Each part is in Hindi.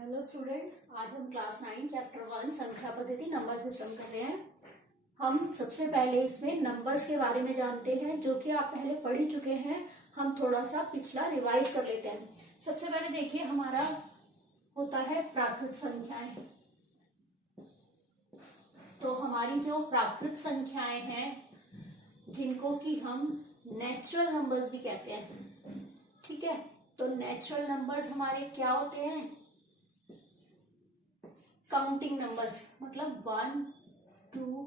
हेलो स्टूडेंट, आज हम क्लास 9 चैप्टर 1 संख्या पद्धति नंबर सिस्टम कर रहे हैं। हम सबसे पहले इसमें नंबर्स के बारे में जानते हैं, जो कि आप पहले पढ़ ही चुके हैं। हम थोड़ा सा पिछला रिवाइज कर लेते हैं। सबसे पहले देखिए, हमारा होता है प्राकृत संख्याएं। तो हमारी जो प्राकृत संख्याएं हैं, जिनको कि हम नेचुरल नंबर्स भी कहते हैं, ठीक है। तो नेचुरल नंबर्स हमारे क्या होते हैं? काउंटिंग नंबर्स, मतलब 1, 2,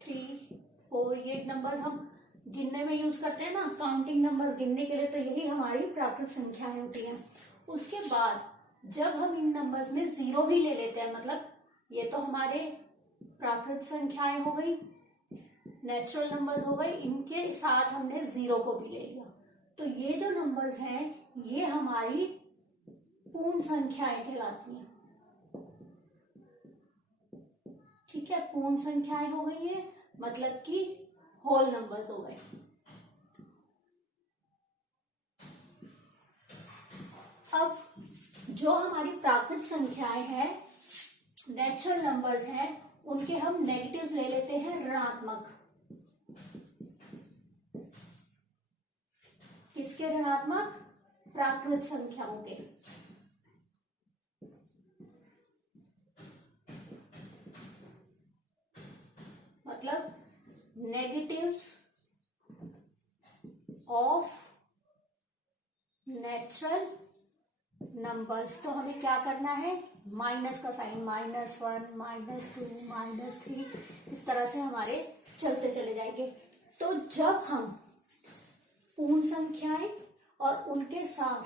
3, 4 ये नंबर्स हम गिनने में यूज करते हैं ना, काउंटिंग नंबर गिनने के लिए। तो यही हमारी प्राकृत संख्याएं होती हैं। उसके बाद जब हम इन नंबर्स में जीरो भी ले लेते हैं, मतलब ये तो हमारे प्राकृत संख्याएं हो गई, नेचुरल नंबर्स हो गए, इनके साथ हमने जीरो को भी ले लिया, तो ये जो नंबर्स हैं ये हमारी पूर्ण संख्याएं कहलाती हैं, ठीक है। पूर्ण संख्याएं हो गई है, मतलब कि होल नंबर्स हो गए। अब जो हमारी प्राकृत संख्याएं हैं, नेचुरल नंबर्स हैं, उनके हम नेगेटिव्स ले लेते हैं, ऋणात्मक। किसके ऋणात्मक? प्राकृत संख्याओं के। मतलब नेगेटिव्स ऑफ नेचुरल नंबर्स। तो हमें क्या करना है? माइनस का साइन, -1, -2, -3, इस तरह से हमारे चलते चले जाएंगे। तो जब हम पूर्ण संख्याएं और उनके साथ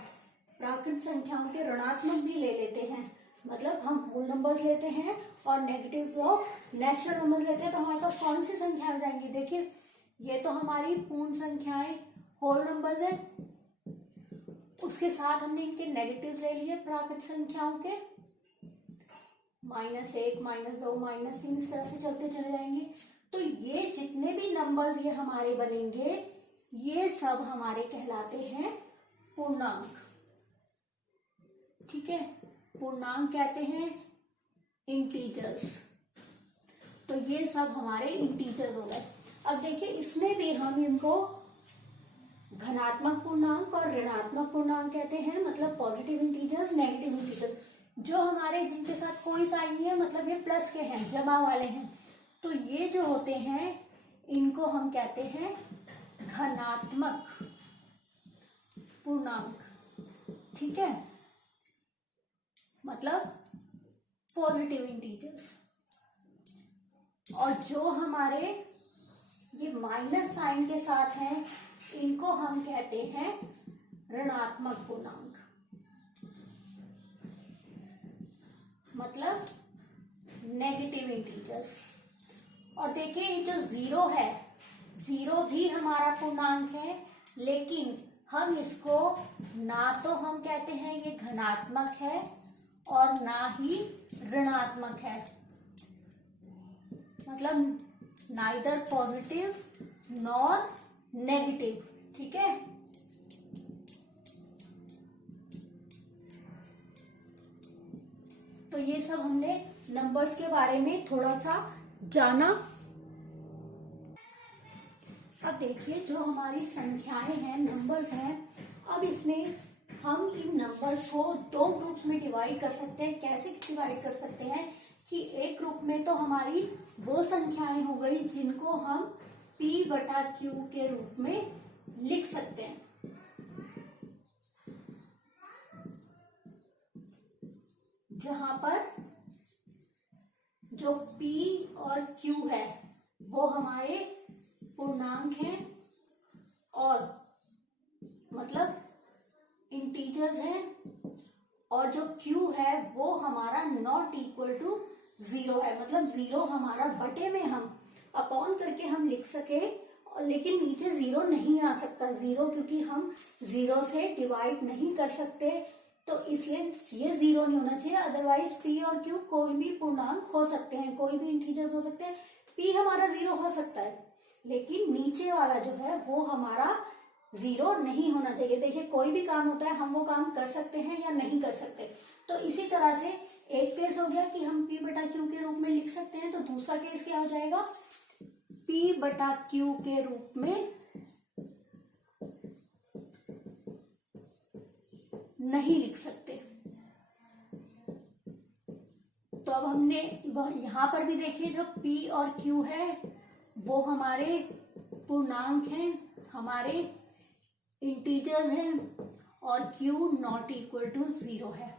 प्राकृत संख्याओं के ऋणात्मक भी ले लेते हैं, मतलब हम होल नंबर्स लेते हैं और नेगेटिव ऑफ नेचुरल नंबर्स लेते हैं, तो हमारे पास कौन सी संख्याएं हो जाएंगी? देखिए, ये तो हमारी पूर्ण संख्याएं होल नंबर्स है, उसके साथ हमने इनके नेगेटिव्स ले लिए प्राकृत संख्याओं के, -1, -2, -3, इस तरह से चलते चले जाएंगे। तो ये जितने भी नंबर्स ये हमारे बनेंगे, ये सब हमारे कहलाते हैं पूर्णांक, ठीक है। पूर्णांक कहते हैं इंटीजर्स। तो ये सब हमारे इंटीजर्स हो गए। अब देखिए, इसमें भी हम इनको धनात्मक पूर्णांक और ऋणात्मक पूर्णांक कहते हैं, मतलब पॉजिटिव इंटीजर्स, नेगेटिव इंटीजर्स। जो हमारे जिनके साथ कोई साइन नहीं है, मतलब ये प्लस के हैं, जमा वाले हैं, तो ये जो होते हैं इनको हम कहते हैं धनात्मक पूर्णांक, ठीक है, मतलब पॉजिटिव इंटीजर्स। और जो हमारे ये माइनस साइन के साथ हैं, इनको हम कहते हैं ऋणात्मक पूर्णांक, मतलब नेगेटिव इंटीजर्स। और देखिए, ये जो जीरो है, जीरो भी हमारा पूर्णांक है, लेकिन हम इसको ना तो हम कहते हैं ये धनात्मक है और ना ही ऋणात्मक है, मतलब नाइदर पॉजिटिव नॉर नेगेटिव, ठीक है। तो ये सब हमने नंबर्स के बारे में थोड़ा सा जाना। अब देखिए, जो हमारी संख्याएं हैं, नंबर्स हैं, अब इसमें हम इन नंबर्स को दो ग्रुप्स में डिवाइड कर सकते हैं। कैसे डिवाइड कर सकते हैं कि एक ग्रुप में तो हमारी वो संख्याएं हो गई जिनको हम P/Q के रूप में लिख सकते हैं, जहां पर जो P और Q है वो हमारे पूर्णांक हैं, और मतलब इंटीजर्स हैं, और जो Q है वो हमारा नॉट इक्वल टू 0 है, मतलब 0 हमारा बटे में हम अपॉन करके हम लिख सके, और लेकिन नीचे 0 नहीं आ सकता, 0 क्योंकि हम 0 से डिवाइड नहीं कर सकते, तो इसलिए ये 0 नहीं होना चाहिए। अदरवाइज P और Q कोई भी पूर्णांक हो सकते हैं, कोई भी इंटीजर्स हो सकते हैं। P हमारा 0 हो सकता है, लेकिन नीचे वाला जो है वो हमारा 0 नहीं होना चाहिए। देखिए, कोई भी काम होता है, हम वो काम कर सकते हैं या नहीं कर सकते। तो इसी तरह से एक केस हो गया कि हम p बटा q के रूप में लिख सकते हैं, तो दूसरा केस क्या हो जाएगा, p बटा q के रूप में नहीं लिख सकते। तो अब हमने यहां पर भी देखिए जो p और q है वो हमारे पूर्णांक हैं, हमारे इंटीजर्स हैं, और q नॉट इक्वल टू 0 है,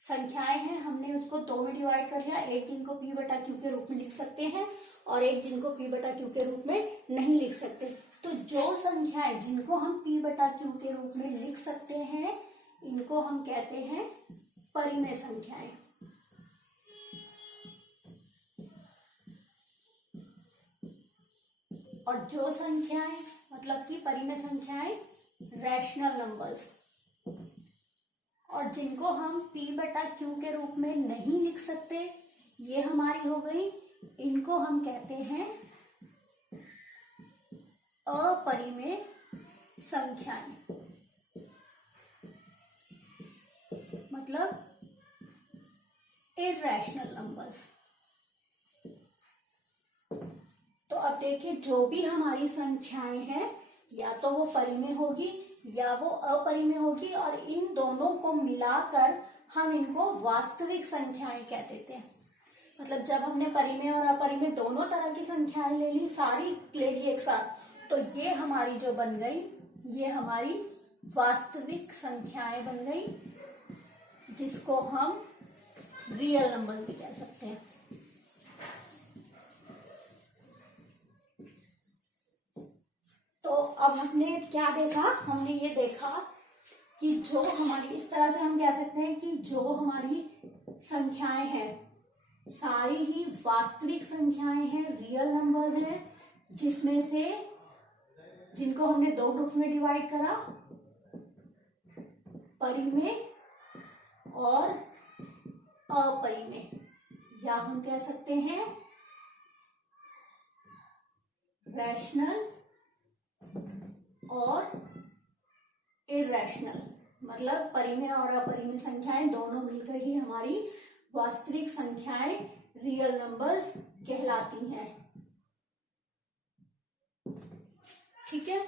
संख्याएं हैं। हमने उसको दो में डिवाइड कर लिया, एक जिनको p बटा q के रूप में लिख सकते हैं और एक जिनको p बटा q के रूप में नहीं लिख सकते। तो जो संख्याएं जिनको हम p बटा q के रूप में लिख सकते हैं इनको हम कहते हैं परिमेय संख्याएं। और जो संख्याएं मतलब कि परिमेय संख्याएं रैशनल नंबर्स, और जिनको हम p बटा q के रूप में नहीं लिख सकते ये हमारी हो गई, इनको हम कहते हैं अपरिमेय संख्याएं, मतलब इरैशनल नंबर्स। तो अब देखिए जो भी हमारी संख्याएं हैं या तो वो परिमेय होगी या वो अपरिमेय होगी, और इन दोनों को मिलाकर हम इनको वास्तविक संख्याएं कह देते हैं। मतलब जब हमने परिमेय और अपरिमेय दोनों तरह की संख्याएं ले ली, सारी ले ली एक साथ, तो ये हमारी जो बन गई ये हमारी वास्तविक संख्याएं बन गई, जिसको हम रियल नंबर्स भी कह सकते हैं। तो अब हमने क्या देखा, हमने ये देखा कि जो हमारी, इस तरह से हम कह सकते हैं कि जो हमारी संख्याएं हैं सारी ही वास्तविक संख्याएं हैं, रियल नंबर्स हैं, जिसमें से जिनको हमने दो ग्रुप्स में डिवाइड करा, परिमेय और अपरिमेय, या हम कह सकते हैं रैशनल और इरैशनल। मतलब परिमेय और अपरिमेय संख्याएं दोनों मिलकर ही हमारी वास्तविक संख्याएं रियल नंबर्स कहलाती हैं। ठीक है,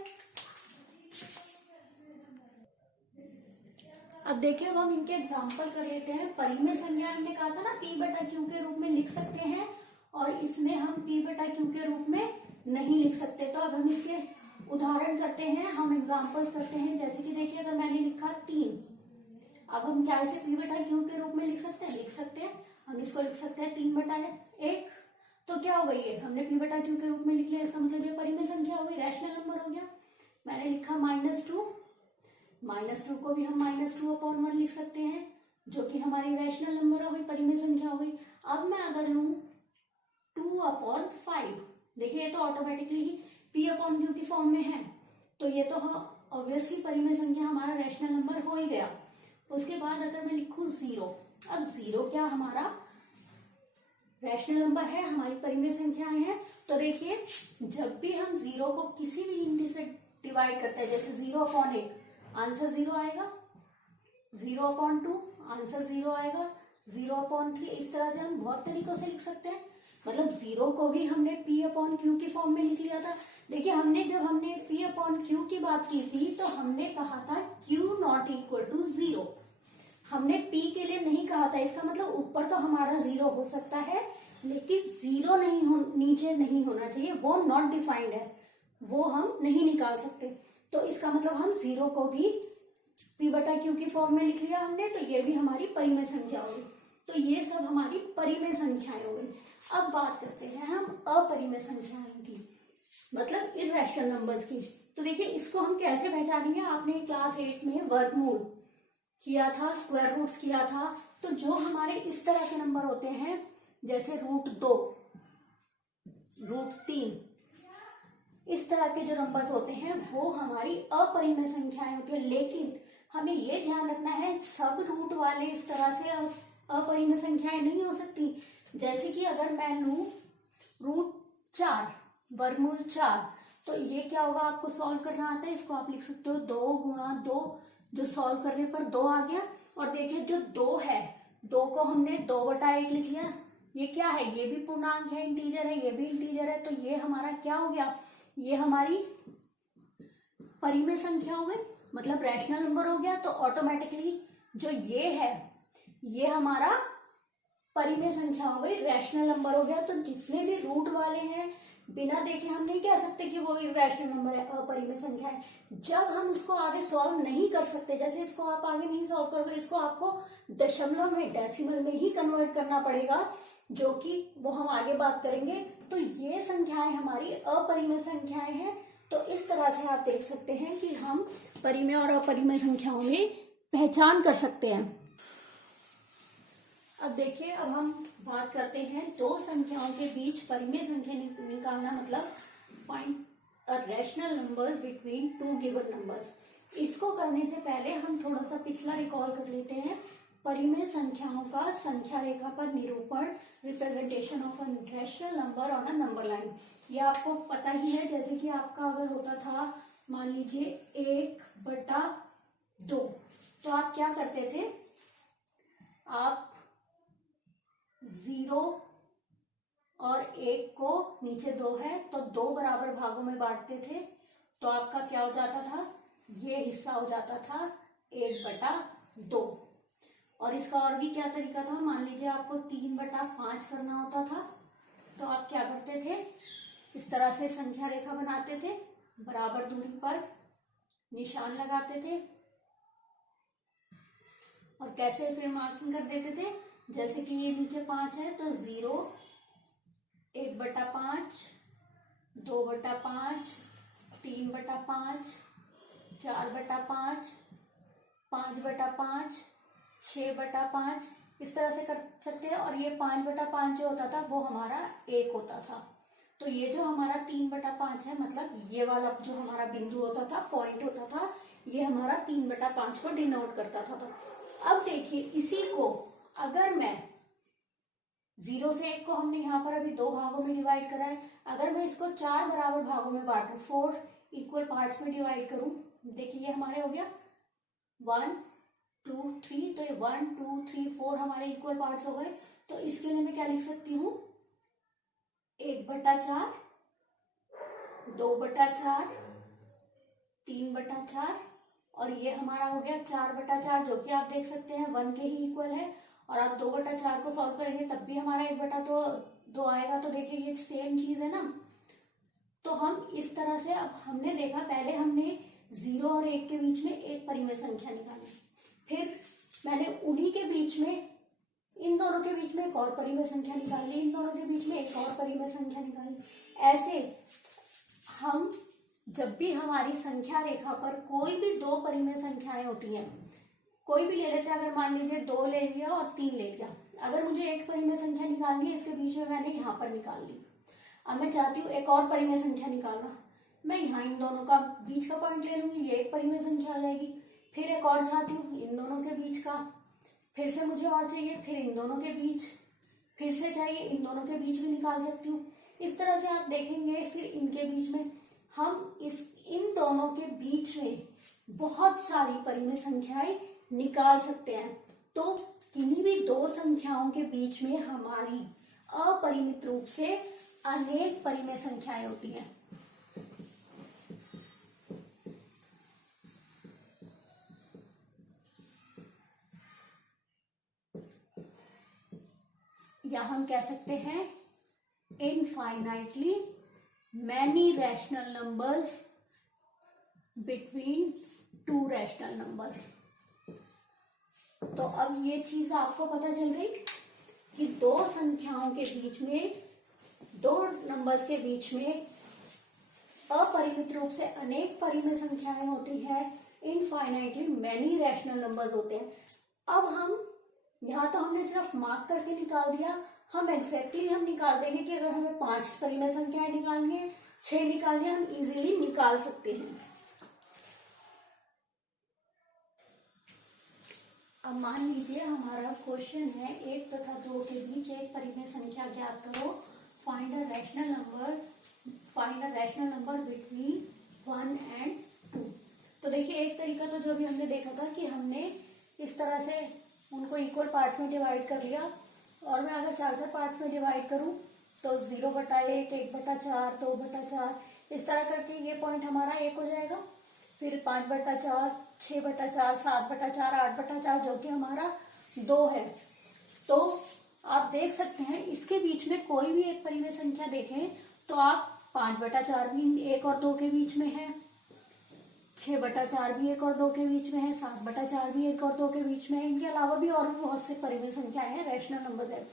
अब देखिए अब हम इनके एग्जाम्पल कर लेते हैं। परिमेय संख्या हमने कहा था ना p बटा q के रूप में लिख सकते हैं, और इसमें हम p बटा q के रूप में नहीं लिख सकते। तो अब हम इसके उदाहरण करते हैं, हम एग्जाम्पल्स करते हैं। जैसे कि देखिए अगर मैंने लिखा 3, अब हम क्या इसे p बटा q के रूप में लिख सकते हैं, लिख सकते हैं। हम इसको लिख सकते हैं 3 बटा 1। तो क्या हो गई है, हमने p बटा q के रूप में लिख लिया, इसका मतलब ये परिमेय संख्या हो गई, रैशनल नंबर हो गया। मैंने लिखा -2 को भी हम -2/1 लिख सकते हैं, जो कि हमारी रैशनल नंबर हो गई, परिमेय संख्या हो गई। अब मैं अगर लूं 2/5, देखिए ये तो ऑटोमेटिकली ही p/q की फॉर्म में है, तो ये तो ऑब्वियसली परिमेय संख्या हमारा रैशनल नंबर हो ही गया। उसके बाद अगर मैं लिखूं 0, अब 0 क्या हमारा रैशनल नंबर है, हमारी परिमेय संख्याएं हैं। तो देखिए जब भी हम 0 को किसी भी गिनती से डिवाइड करते हैं, जैसे 0/1 आंसर 0 आएगा, 0/2 आंसर 0 आएगा, 0/3, इस तरह से हम बहुत तरीकों से लिख सकते हैं। मतलब 0 को भी हमने p/q की फॉर्म में लिख लिया था। देखिए जब हमने p/q की बात की थी तो हमने कहा था q नॉट इक्वल टू 0, हमने p के लिए नहीं कहा था। इसका मतलब ऊपर तो हमारा 0 हो सकता है, लेकिन 0 नीचे नहीं होना चाहिए, वो नॉट डिफाइंड है, वो हम नहीं निकाल सकते। तो इसका मतलब हम 0 को भी p बटा q की फॉर्म में लिख लिया हमने, तो ये भी हमारी परिमेय संख्या होगी। तो ये सब हमारी परिमेय संख्याएं हो गई। अब बात करते हैं हम अपरिमेय संख्याएं की, मतलब इरैशनल नंबर्स की। तो देखिए इसको हम कैसे पहचानेंगे, आपने क्लास 8 में वर्गमूल किया था, स्क्वायर रूट्स किया था। तो जो हमारे इस तरह के नंबर होते हैं, जैसे √2, √3, इस तरह के जो नंबर्स होते हैं वो हमारी अपरिमेय संख्याएं होती है। लेकिन हमें ये ध्यान रखना है सब रूट वाले इस तरह से अपरिमेय संख्याएं नहीं हो सकती। जैसे कि अगर मैं लूं √4, वर्गमूल 4, तो ये क्या होगा, आपको सॉल्व करना आता है, इसको आप लिख सकते हो 2 गुणा 2, जो सॉल्व करने पर 2 आ गया। और देखिए जो 2 है 2 को हमने 2/1 लिख लिया। ये क्या है, ये भी पूर्णांक है, इंटीजर है, ये भी इंटीजर है, तो ये हमारा क्या हो गया, ये हमारी परिमेय संख्या हो गई, मतलब रैशनल नंबर हो गया। तो ऑटोमेटिकली जो ये है ये हमारा परिमेय संख्या हो गई, रैशनल नंबर हो गया। तो जितने भी रूट वाले हैं बिना देखे हम नहीं कह सकते कि वो रैशनल नंबर है, अपरिमेय संख्या है। जब हम उसको आगे सॉल्व नहीं कर सकते, जैसे इसको आप आगे नहीं सॉल्व करोगे, इसको आपको दशमलव में, डेसिमल में ही कन्वर्ट करना पड़ेगा, जो कि वो हम आगे बात करेंगे। तो ये संख्याएं हमारी अपरिमेय संख्याएं हैं। तो इस तरह से आप देख सकते हैं कि हम परिमेय और अपरिमेय संख्याओं में पहचान कर सकते हैं। अब देखिए, अब हम बात करते हैं दो संख्याओं के बीच परिमेय संख्या निकालना, मतलब find a rational number between two given numbers. इसको करने से पहले हम थोड़ा सा पिछला रिकॉल कर लेते हैं। परिमेय संख्याओं का संख्या रेखा पर निरूपण, representation of a rational number on a number line. ये आपको पता ही है, जैसे कि आपका अगर होता था मान लीजिए 1/2, तो आप क्या करते थे, आप 0 और 1 को, नीचे 2 है तो 2 बराबर भागों में बांटते थे। तो आपका क्या हो जाता था, ये हिस्सा हो जाता था 1/2। और इसका और भी क्या तरीका था, मान लीजिए आपको 3/5 करना होता था, तो आप क्या करते थे, इस तरह से संख्या रेखा बनाते थे, बराबर दूरी पर निशान लगाते थे और कैसे फिर मार्किंग कर देते थे। जैसे कि ये नीचे 5 है तो 0, 1/5, 2/5, 3/5, 4/5, 5/5, 6/5, इस तरह से कर सकते हैं। और ये 5/5 जो होता था वो हमारा 1 होता था। तो ये जो हमारा 3/5 है, मतलब ये वाला जो हमारा बिंदु होता था, पॉइंट होता था, ये हमारा 3/5 को डिनोट करता था। अब देखिए, इसी को अगर मैं 0 से 1 को हमने यहाँ पर अभी 2 भागों में डिवाइड करा है, अगर मैं इसको 4 बराबर भागों में बांटू, 4 इक्वल पार्ट्स में डिवाइड करूं, देखिए ये हमारे हो गया 1 2 3, तो ये 1 2 3 4 हमारे इक्वल पार्ट्स हो गए। तो इसके लिए मैं क्या लिख सकती हूँ, 1/4, 2/4, 3/4, और ये हमारा हो गया 4/4, जो कि आप देख सकते हैं 1 के ही इक्वल है। और आप 2/4 को सॉल्व करेंगे तब भी हमारा 1/2 आएगा। तो देखिए ये सेम चीज है ना। तो हम इस तरह से, अब हमने देखा, पहले हमने 0 और 1 के बीच में एक परिमेय संख्या निकाली, फिर मैंने उन्हीं के बीच में, इन दोनों के बीच में एक और परिमेय संख्या निकाली, इन दोनों के बीच में एक और परिमेय संख्या निकाली। ऐसे हम जब भी हमारी संख्या रेखा पर कोई भी दो परिमेय संख्याएं होती हैं, कोई भी ले लेते हैं, अगर मान लीजिए 2 ले लिया और 3 ले लिया, अगर मुझे एक परिमेय संख्या निकालनी है, इसके बीच में मैंने यहाँ पर निकाल ली। अब मैं चाहती हूँ एक और परिमेय संख्या निकालना, मैं यहाँ इन दोनों का बीच का पॉइंट ले लूंगी, ये एक परिमेय संख्या आ जाएगी। फिर एक और चाहती हूँ इन दोनों के बीच का, फिर से मुझे और चाहिए, फिर इन दोनों के बीच, फिर से चाहिए, इन दोनों के बीच में निकाल सकती हूँ। इस तरह से आप देखेंगे, फिर इनके बीच में, हम इन दोनों के बीच में बहुत सारी परिमेय संख्याएं निकाल सकते हैं। तो किन्हीं भी दो संख्याओं के बीच में हमारी अपरिमित रूप से अनेक परिमेय संख्याएं होती हैं। या हम कह सकते हैं infinitely many rational numbers between two rational numbers. तो अब ये चीज आपको पता चल गई कि दो संख्याओं के बीच में, दो नंबर्स के बीच में अपरिमित रूप से अनेक परिमेय संख्याएं होती है, इनफाइनाइटली मैनी रैशनल नंबर्स होते हैं। अब हम यहाँ तो हमने सिर्फ मार्क करके निकाल दिया, हम एग्जैक्टली हम निकाल देंगे कि अगर हमें 5 परिमेय संख्याएं निकालनी है, 6 निकालनी है, हम इजीली निकाल सकते हैं। अब मान लीजिए हमारा क्वेश्चन है 1 तथा 2 के बीच एक परिमेय संख्या ज्ञात करो, find a rational number between 1 and 2। तो देखिए, एक तरीका तो जो भी हमने देखा था कि हमने इस तरह से उनको इक्वल पार्ट्स में डिवाइड कर लिया, और मैं अगर 4 पार्ट्स में डिवाइड करूं तो 0/1, 1/4, 2/4, इस तरह करके ये पॉइंट हमारा 1 हो जाएगा। फिर 5/4, 6/4, 7/4, 8/4, जो कि हमारा 2 है। तो आप देख सकते हैं इसके बीच में कोई भी एक परिमेय संख्या देखें तो आप 5/4 भी 1 और 2 के बीच में है, 6/4 भी 1 और 2 के बीच में है, 7/4 भी 1 और 2 के बीच में है। इनके अलावा भी और भी बहुत से परिमेय संख्याएं हैं, रैशनल नंबर है।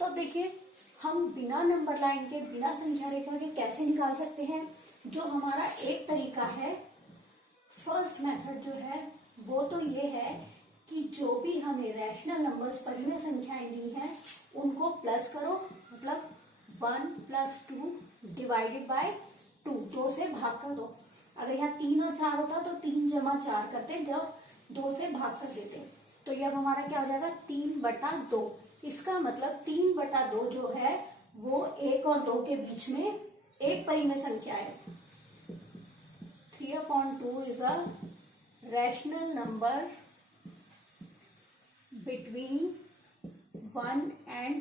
तो देखिए हम बिना नंबर लाइन के, बिना संख्या रेखा के कैसे निकाल सकते हैं। जो हमारा एक तरीका है, फर्स्ट मेथड जो है वो तो ये है कि जो भी हमें रैशनल नंबर्स परिमेय संख्याएं दी हैं उनको प्लस करो, मतलब 1 + 2 डिवाइडेड बाय 2, 2 से भाग कर दो। अगर यहाँ 3 और 4 होता तो 3 + 4 करते, जब 2 से भाग कर देते, तो ये अब हमारा क्या हो जाएगा 3/2। इसका मतलब 3/2 जो है वो 1 और 2 के बीच में एक परिमेय संख्या है। 3/2 is a rational number between 1 and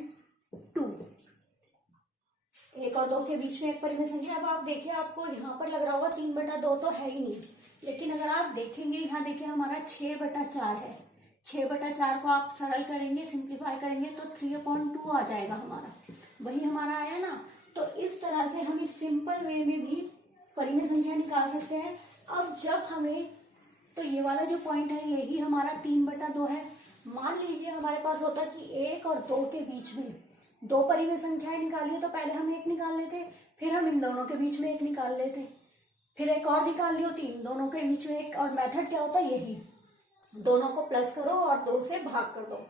2। 1 और 2 के बीच में एक परिमेय संख्या। अब आप देखिए, आपको यहाँ पर लग रहा होगा 3/2 तो है ही नहीं, लेकिन अगर आप देखेंगे यहाँ देखिए हमारा 6/4 है। 6/4 को आप सरल करेंगे, सिंप्लीफाई करेंगे तो 3/2 आ जाएगा हमारा, वही हमारा आया ना। तो इस तरह से हम इस सिंपल वे में भी परिमेय संख्या निकाल सकते हैं। अब जब हमें, तो ये वाला जो पॉइंट है यही हमारा 3/2 है। मान लीजिए हमारे पास होता कि 1 और 2 के बीच में 2 परिमेय संख्याएं निकालिए, तो पहले हम 1 निकाल लेते, फिर हम इन दोनों के बीच में 1 निकाल लेते, फिर एक और निकाल लियो 3, दोनों के बीच में 1। और मेथड क्या होता है, यही, दोनों को प्लस करो और 2 से भाग कर दो।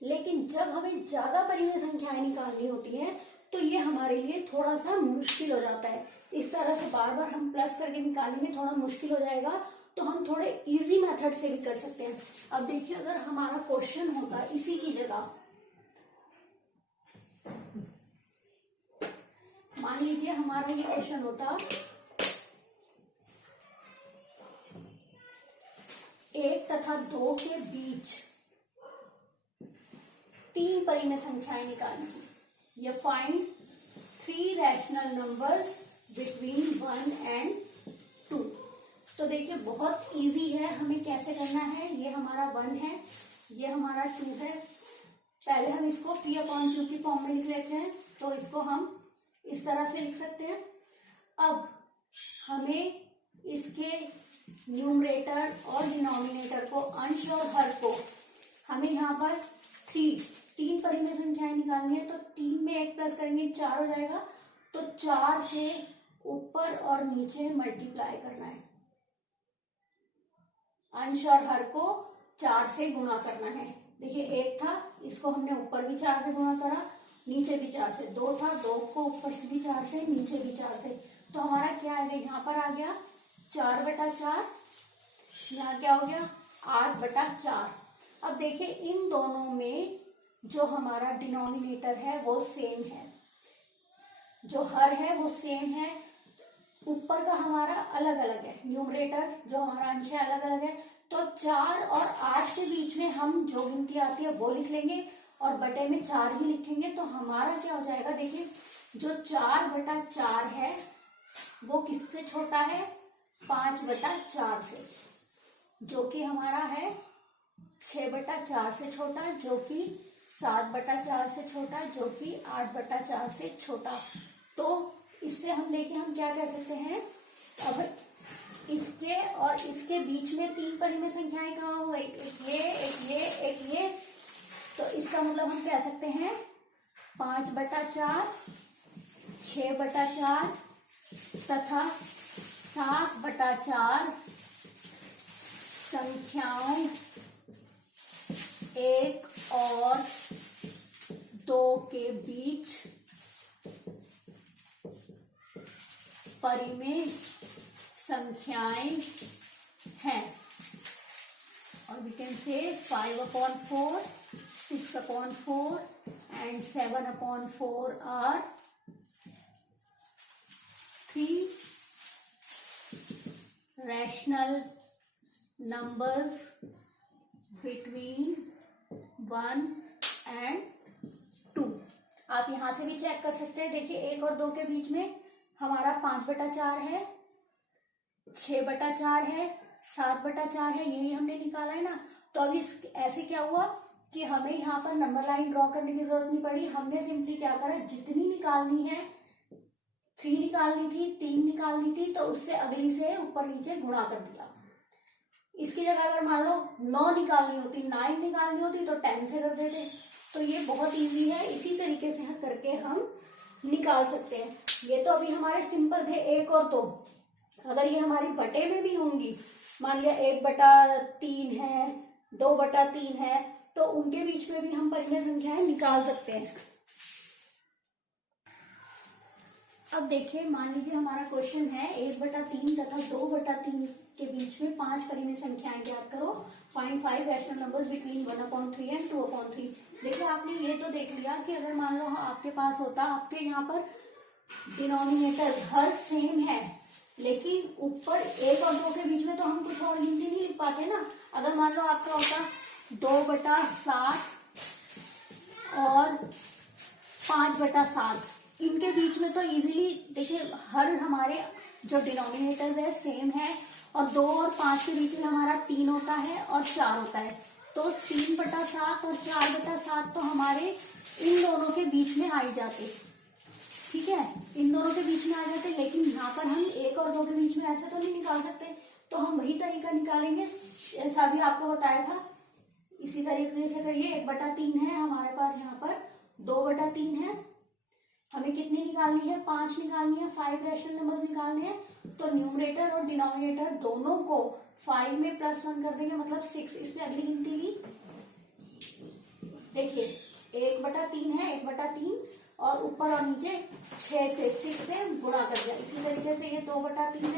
लेकिन जब हमें ज्यादा परिमेय संख्याएं निकालनी होती हैं तो ये हमारे लिए थोड़ा सा मुश्किल हो जाता है। इस तरह से बार बार हम प्लस करके निकालेंगे, थोड़ा मुश्किल हो जाएगा। तो हम थोड़े इजी मेथड से भी कर सकते हैं। अब देखिए, अगर हमारा क्वेश्चन होता इसी की जगह, मान लीजिए हमारा ये क्वेश्चन होता 1 तथा 2 के बीच 3 परिमेय संख्याएं निकालिए। ये find 3 rational numbers between 1 and 2। तो देखिए बहुत इजी है, हमें कैसे करना है। ये हमारा 1 है, ये हमारा 2 है। पहले हम इसको P/Q की फॉर्म में लिख लेते हैं, तो इसको हम इस तरह से लिख सकते हैं। अब हमें इसके न्यूमरेटर और डिनोमिनेटर को, अंश और हर को, हमें यहाँ पर 3 परिमेय संख्याएं निकालनी है। तो 3 में 1 प्लस करेंगे 4 हो जाएगा। तो 4 से ऊपर और नीचे मल्टीप्लाई करना है, अंश और हर को 4 से गुणा करना है। देखिए 1 था, इसको हमने ऊपर भी 4 से गुणा करा, नीचे भी 4 से। 2 था, 2 को ऊपर से भी 4 से, नीचे भी 4 से। तो हमारा क्या आएगा, यहाँ पर आ गया 4/4, यहाँ क्या हो गया 8/4। अब देखिए इन दोनों में जो हमारा डिनोमिनेटर है वो सेम है, जो हर है वो सेम है, ऊपर का हमारा अलग अलग है, न्यूमरेटर जो हमारा अंश है अलग अलग है। तो 4 और 8 के बीच में हम जो गिनती आती है वो लिख लेंगे और बटे में 4 ही लिखेंगे। तो हमारा क्या हो जाएगा, देखिए जो 4/4 है वो किससे छोटा है, 5/4 से, जो कि हमारा है 6/4 से छोटा, जो कि 7/4 से छोटा, जो कि 8/4 से छोटा। तो इससे हम देखिए हम क्या कह सकते हैं, अब इसके और इसके बीच में 3 परिमेय संख्याएं कहाँ हो, एक ये, एक ये, एक ये। तो इसका मतलब हम कह सकते हैं 5/4, 6/4 तथा 7/4 संख्याओं 1 और 2 के बीच परिमेय संख्याएं हैं। और we can say 5/4, 6/4 and 7/4 are 3 rational numbers between 1 and 2। आप यहां से भी चेक कर सकते हैं। देखिए 1 और 2 के बीच में हमारा 5/4 है, 6/4 है, 7/4 है, यही हमने निकाला है ना। तो अभी ऐसे क्या हुआ कि हमें यहाँ पर नंबर लाइन ड्रॉ करने की जरूरत नहीं पड़ी। हमने सिंपली क्या करा, जितनी निकालनी है, 3 निकालनी थी, 3 निकालनी थी, तो उससे अगली से ऊपर नीचे गुणा कर दिया। इसकी जगह अगर मान लो 9 निकालनी होती, 9 निकालनी होती तो 10 से कर देते। तो ये बहुत इजी है, इसी तरीके से करके हम निकाल सकते हैं। ये तो अभी हमारे सिंपल थे 1 और 2। अगर ये हमारी बटे में भी होंगी, मान लिया 1/3 है, 2/3 है, तो उनके बीच में भी हम परिमेय संख्याएं निकाल सकते हैं। अब देखिए, मान लीजिए हमारा क्वेश्चन है 1/3 तथा 2/3 के बीच में 5 परिमेय संख्याएं ज्ञात करो। Find 5 rational numbers between 1/3 and 2/3। देखिए आपने ये तो देख लिया कि अगर मान लो आपके पास होता, आपके यहाँ पर डिनोमिनेटर हर सेम है, लेकिन ऊपर 1 और 2 के बीच में तो हम कुछ और गिनती नहीं लिख पाते ना। अगर मान लो आपका होता 2/7 और 5/7, इनके बीच में तो इजीली देखिए हर हमारे जो डिनोमिनेटर है सेम है, और 2 और 5 के बीच में हमारा 3 होता है और 4 होता है। तो 3/7 और 4/7 तो हमारे इन दोनों के बीच में आ ही जाते, ठीक है, इन दोनों के बीच में आ जाते। लेकिन यहाँ पर हम 1 और 2 के बीच में ऐसे तो नहीं निकाल सकते, तो हम वही तरीका निकालेंगे ऐसा भी आपको बताया था। इसी तरीके से करिए, 1/3 है हमारे पास, यहाँ पर 2/3 है। हमें कितनी निकालनी है, 5 निकालनी है, 5 रैशनल नंबर्स निकालने हैं। तो न्यूमरेटर और डिनोमिनेटर दोनों को 5 में +1 कर देंगे, मतलब 6। इससे अगली गिनती ली, देखिए 1/3 है, 1/3 और ऊपर और नीचे 6 से 6 से गुणा कर दिया। इसी तरीके से ये 2/3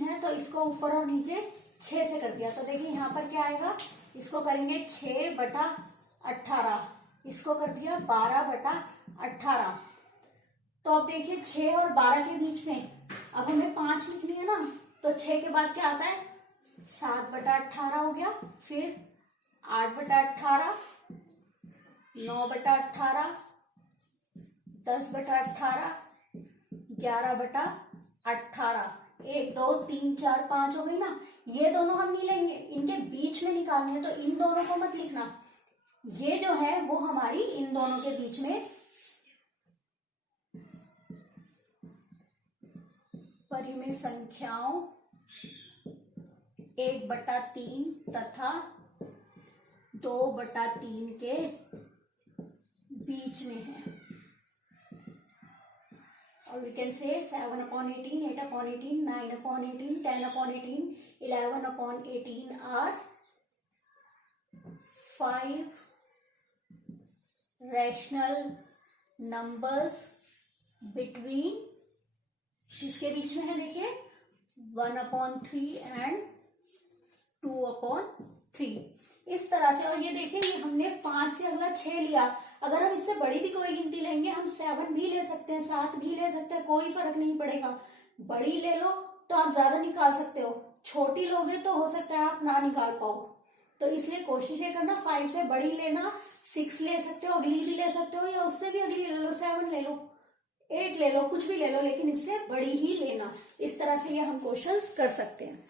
है, तो इसको ऊपर और नीचे 6 से कर दिया। तो देखिए यहाँ पर क्या आएगा, इसको करेंगे 6/18, इसको कर दिया 12/18। तो अब देखिए 6 और 12 के बीच में अब हमें 5 लिखनी है ना, तो 6 के बाद क्या आता है, 7/18 हो गया, फिर 8/18, 9/18, 10/18, 11/18। 1 2 3 4 5 हो गई ना। ये दोनों हम नहीं लेंगे, इनके बीच में निकालनी है, तो इन दोनों को मत लिखना। ये जो है वो हमारी इन दोनों के बीच में परिमेय संख्याओं 1/3 तथा 2/3 के बीच में है। और we can say 7/18, 8/18, 9/18, 10/18, 11/18 are 5 rational numbers between, किसके बीच में है, देखिए 1/3 एंड 2/3, इस तरह से। और ये देखिए, ये हमने 5 से अगला 6 लिया। अगर हम इससे बड़ी भी कोई गिनती लेंगे, हम 7 भी ले सकते हैं, 7 भी ले सकते हैं, कोई फर्क नहीं पड़ेगा। बड़ी ले लो तो आप ज्यादा निकाल सकते हो, छोटी लोगे तो हो सकता है आप ना निकाल पाओ। तो इसलिए कोशिश ये करना 5 से बड़ी लेना। 6 ले सकते हो, अगली भी ले सकते हो, या उससे भी अगली ले लो, 7 ले लो, 8 ले लो, कुछ भी ले लो, लेकिन इससे बड़ी ही लेना। इस तरह से ये हम क्वेश्चंस कर सकते हैं।